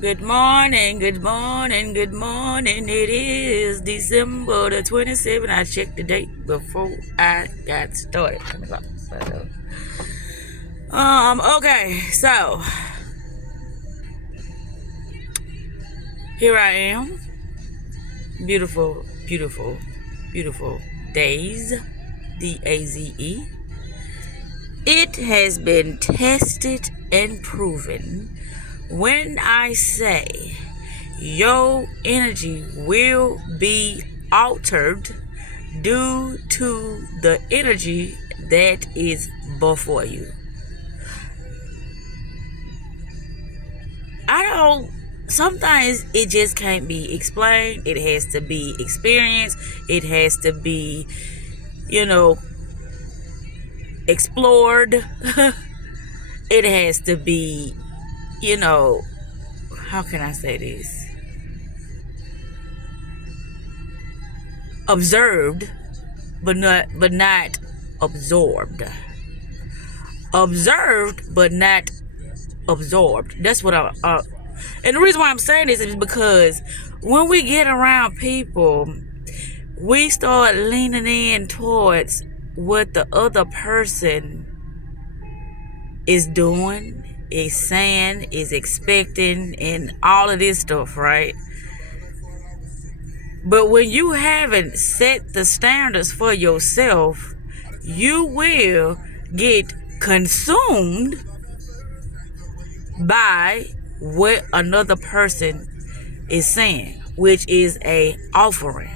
Good morning, good morning, good morning. It is December the 27th. I checked the date before I got started. Okay, so here I am. Beautiful, beautiful, beautiful days. DAZE. It has been tested and proven when I say your energy will be altered due to the energy that is before you. Sometimes it just can't be explained. It has to be experienced. It has to be, explored. It has to be, how can I say this? Observed, but not absorbed. Observed, but not absorbed. That's what and the reason why I'm saying this is because when we get around people, we start leaning in towards what the other person is doing, is saying, is expecting, and all of this stuff, right? But when you haven't set the standards for yourself, you will get consumed by what another person is saying, which is a offering.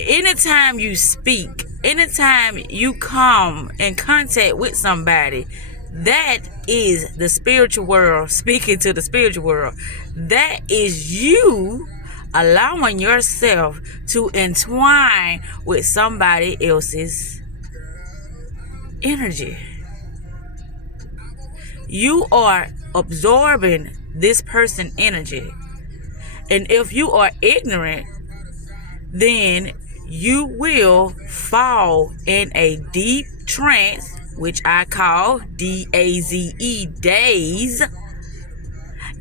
Anytime you speak, anytime you come in contact with somebody, that is the spiritual world speaking to the spiritual world. That is you allowing yourself to entwine with somebody else's energy. You are absorbing this person's energy. And if you are ignorant, then you will fall in a deep trance, which I call DAZE, daze,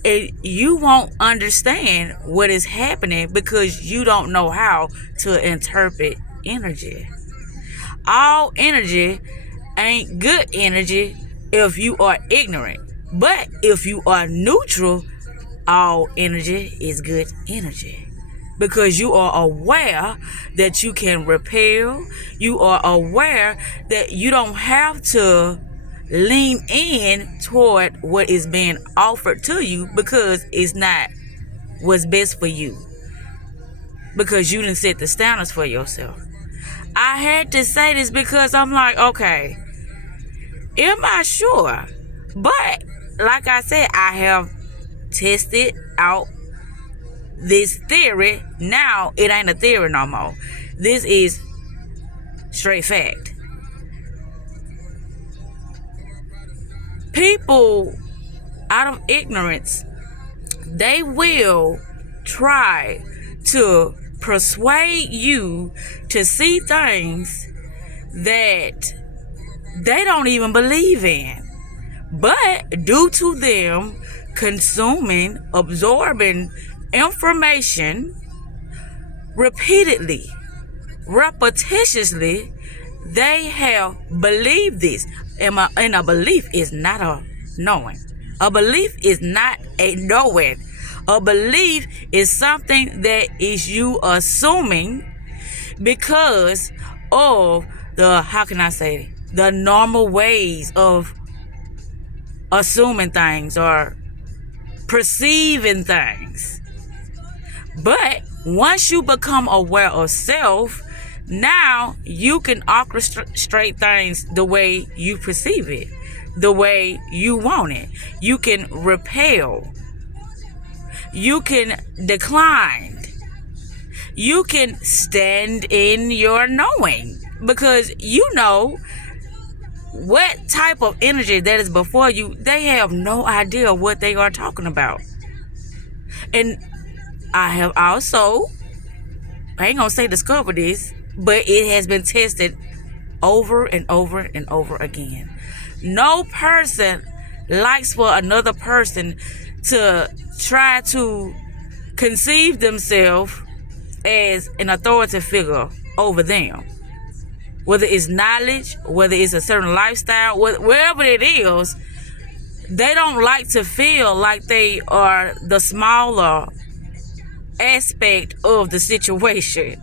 and you won't understand what is happening because you don't know how to interpret energy. All energy ain't good energy if you are ignorant. But if you are neutral, all energy is good energy. Because you are aware that you can repel. You are aware that you don't have to lean in toward what is being offered to you because it's not what's best for you. Because you didn't set the standards for yourself. I had to say this because I'm like, okay, am I sure? But like I said, I have tested out this theory. Now it ain't a theory no more. This is straight fact. People, out of ignorance, they will try to persuade you to see things that they don't even believe in. But due to them consuming, absorbing information repeatedly, repetitiously, they have believed this. And a belief is not a knowing. A belief is not a knowing. A belief is something that is you assuming because of the normal ways of assuming things or perceiving things. But once you become aware of self, now you can orchestrate things the way you perceive it, the way you want it. You can repel. You can decline. You can stand in your knowing because you know what type of energy that is before you. They have no idea what they are talking about. And I have also, I ain't gonna say discovered this, but it has been tested over and over and over again. No person likes for another person to try to conceive themselves as an authority figure over them. Whether it's knowledge, whether it's a certain lifestyle, wherever it is, they don't like to feel like they are the smaller aspect of the situation.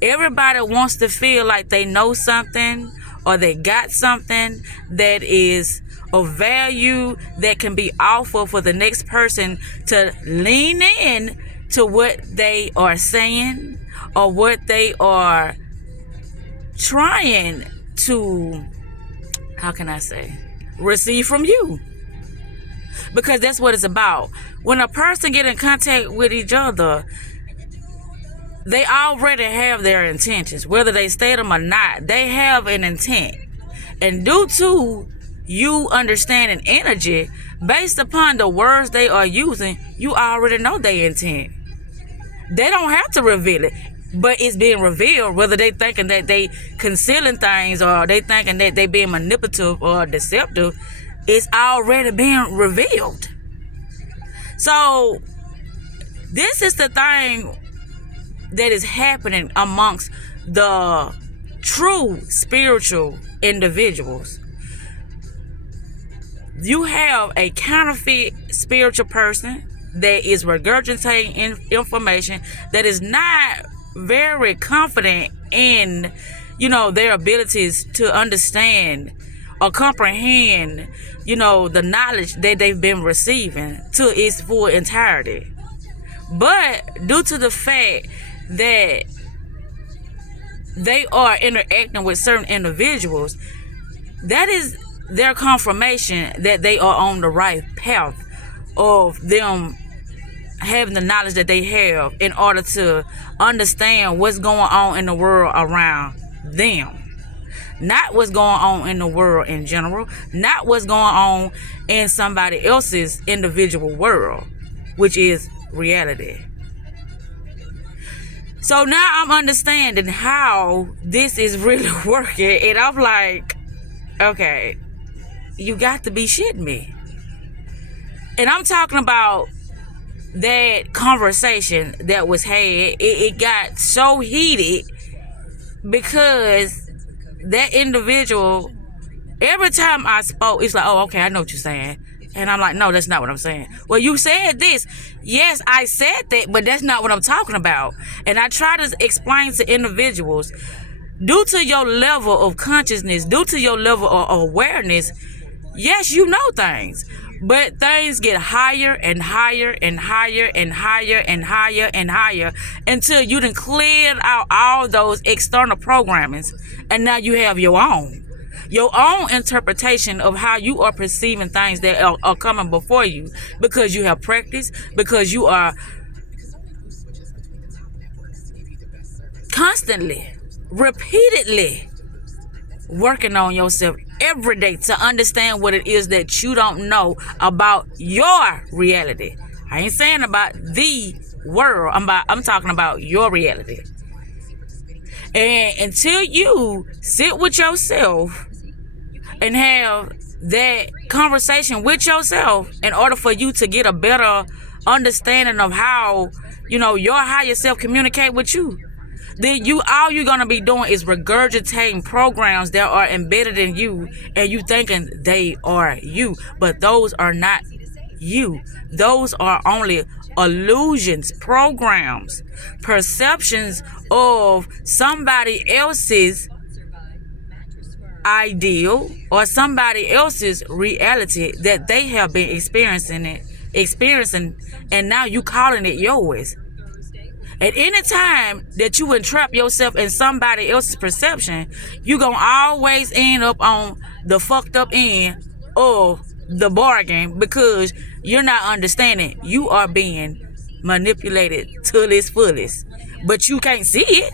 Everybody wants to feel like they know something or they got something that is of value that can be offered for the next person to lean in to what they are saying or what they are trying to, how can I say, receive from you. Because that's what it's about. When a person get in contact with each other, they already have their intentions. Whether they state them or not, they have an intent. And due to you understanding energy, based upon the words they are using, you already know their intent. They don't have to reveal it, but it's being revealed. Whether they thinking that they concealing things or they thinking that they being manipulative or deceptive, it's already being revealed. So this is the thing that is happening amongst the true spiritual individuals. You have a counterfeit spiritual person that is regurgitating information, that is not very confident in, their abilities to understand or comprehend, the knowledge that they've been receiving to its full entirety. But due to the fact that they are interacting with certain individuals, that is their confirmation that they are on the right path of them having the knowledge that they have in order to understand what's going on in the world around them. Not what's going on in the world in general, not what's going on in somebody else's individual world, which is reality. So now I'm understanding how this is really working, and I'm like, okay, you got to be shitting me. And I'm talking about that conversation that was had. It got so heated because that individual, every time I spoke, it's like, oh, okay, I know what you're saying. And I'm like, no, that's not what I'm saying. Well, you said this. Yes, I said that, but that's not what I'm talking about. And I try to explain to individuals, due to your level of consciousness, due to your level of awareness, yes, you know things. But things get higher and higher and higher and higher and higher and higher until you done cleared out all those external programmings. And now you have your own interpretation of how you are perceiving things that are coming before you, because you have practice, because you are constantly, repeatedly working on yourself every day to understand what it is that you don't know about your reality. I ain't saying about the world. I'm talking about your reality. And until you sit with yourself and have that conversation with yourself, in order for you to get a better understanding of how, your higher self communicate with you, then all you're gonna be doing is regurgitating programs that are embedded in you, and you thinking they are you, but those are not you. Those are only illusions, programs, perceptions of somebody else's ideal or somebody else's reality that they have been experiencing, and now you calling it yours. At any time that you entrap yourself in somebody else's perception, you're going to always end up on the fucked up end of the bargain, because you're not understanding. You are being manipulated to its fullest. But you can't see it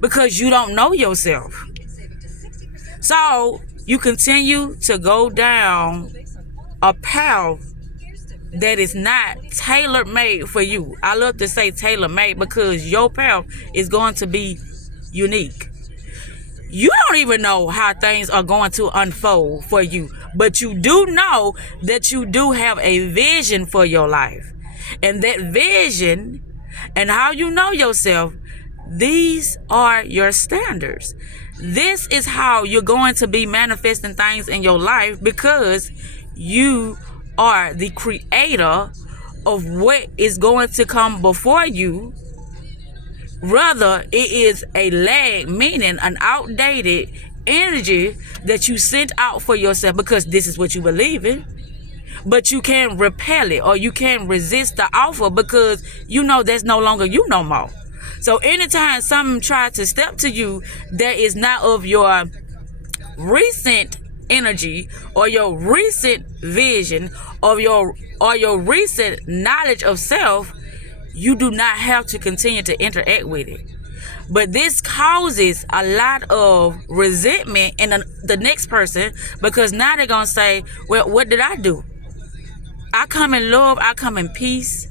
because you don't know yourself. So you continue to go down a path that is not tailor-made for you. I love to say tailor-made because your path is going to be unique. You don't even know how things are going to unfold for you, But you do know that you do have a vision for your life. And that vision and how you know yourself, these are your standards. This is how you're going to be manifesting things in your life, because you are the creator of what is going to come before you. Rather, it is a lag, meaning an outdated energy that you sent out for yourself because this is what you believe in. But you can't repel it, or you can't resist the offer, because you know that's no longer you no more. So anytime something tries to step to you that is not of your recent energy or your recent vision or your recent knowledge of self, you do not have to continue to interact with it. But this causes a lot of resentment in the next person, because now they're going to say, well, what did I do? I come in love, I come in peace,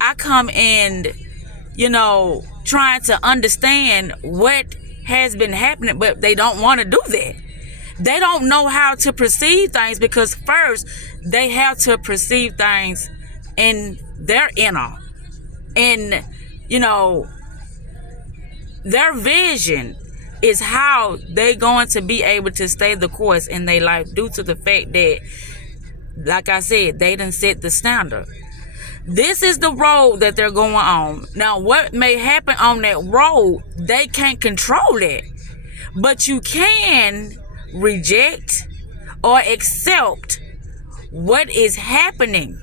I come in, trying to understand what has been happening, but they don't want to do that. They don't know how to perceive things, because first they have to perceive things in their inner. And, their vision is how they're going to be able to stay the course in their life, due to the fact that, like I said, they done set the standard. This is the road that they're going on. Now, what may happen on that road, they can't control it. But you can reject or accept what is happening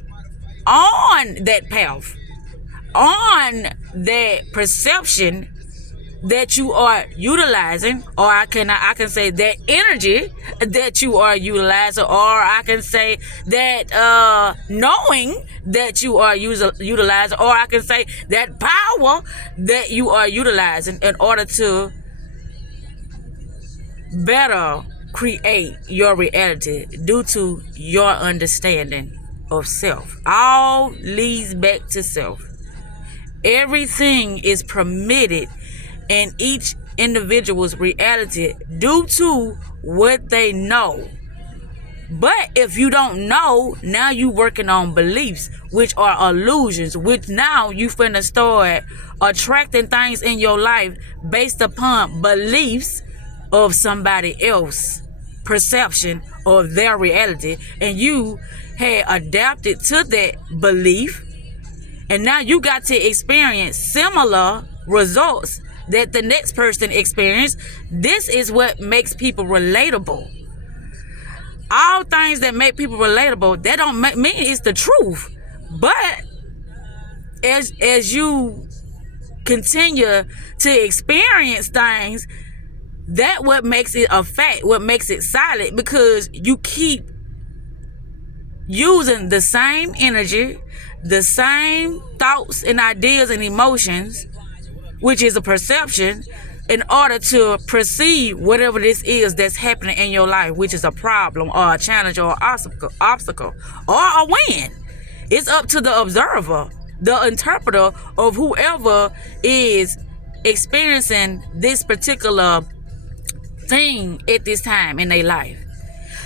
on that path, on that perception that you are utilizing, or I can say that energy that you are utilizing, or I can say that knowing that you are utilizing, or I can say that power that you are utilizing in order to better create your reality due to your understanding of self. All leads back to self. Everything is permitted in each individual's reality due to what they know. But if you don't know, now you working on beliefs, which are illusions, which now you finna start attracting things in your life based upon beliefs of somebody else perception of their reality, and you had adapted to that belief, and now you got to experience similar results that the next person experienced. This is what makes people relatable. All things that make people relatable, that don't mean it's the truth. But as you continue to experience things, that what makes it a fact, what makes it solid, because you keep using the same energy, the same thoughts and ideas and emotions, which is a perception, in order to perceive whatever this is that's happening in your life, which is a problem or a challenge or an obstacle or a win. It's up to the observer, the interpreter of whoever is experiencing this particular thing at this time in their life.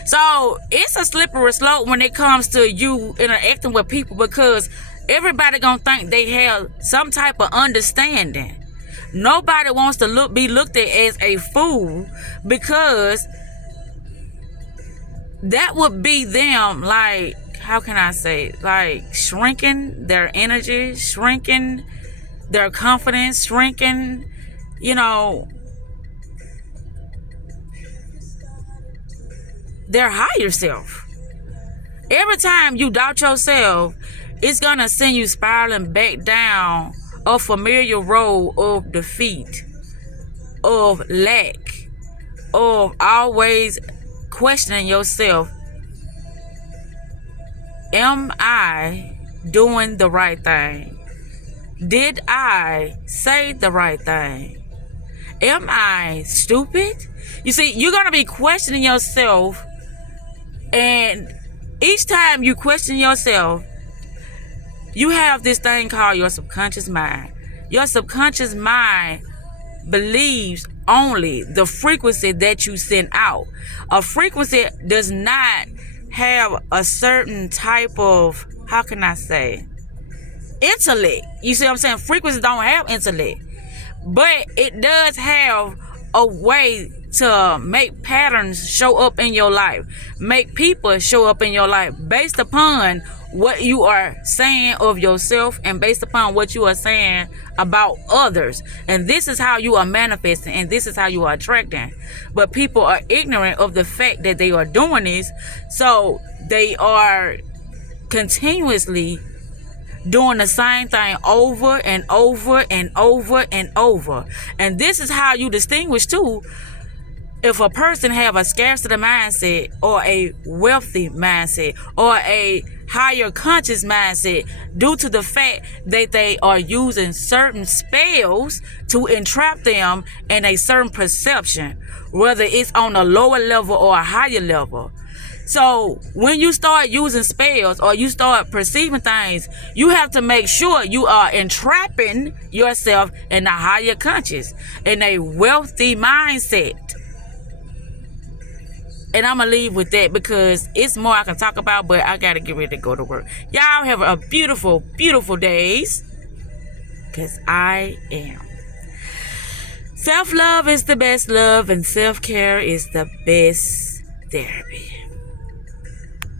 So it's a slippery slope when it comes to you interacting with people, because everybody gonna think they have some type of understanding. Nobody wants to be looked at as a fool, because that would be them, like, how can I say, like shrinking their energy, shrinking their confidence, shrinking, their higher self. Every time you doubt yourself, it's gonna send you spiraling back down a familiar road of defeat, of lack, of always questioning yourself. Am I doing the right thing? Did I say the right thing? Am I stupid? You see, you're gonna be questioning yourself. And each time you question yourself, you have this thing called your subconscious mind. Your subconscious mind believes only the frequency that you send out. A frequency does not have a certain type of, how can I say, intellect. You see what I'm saying? Frequencies don't have intellect, but it does have a way to make patterns show up in your life, make people show up in your life based upon what you are saying of yourself and based upon what you are saying about others. And this is how you are manifesting, and this is how you are attracting. But people are ignorant of the fact that they are doing this, so they are continuously doing the same thing over and over and over and over. And this is how you distinguish too if a person have a scarcity mindset or a wealthy mindset or a higher conscious mindset, due to the fact that they are using certain spells to entrap them in a certain perception, whether it's on a lower level or a higher level. So when you start using spells or you start perceiving things, you have to make sure you are entrapping yourself in a higher conscious, in a wealthy mindset. And I'm going to leave with that because it's more I can talk about, but I got to get ready to go to work. Y'all have a beautiful, beautiful days, because I am. Self-love is the best love, and self-care is the best therapy.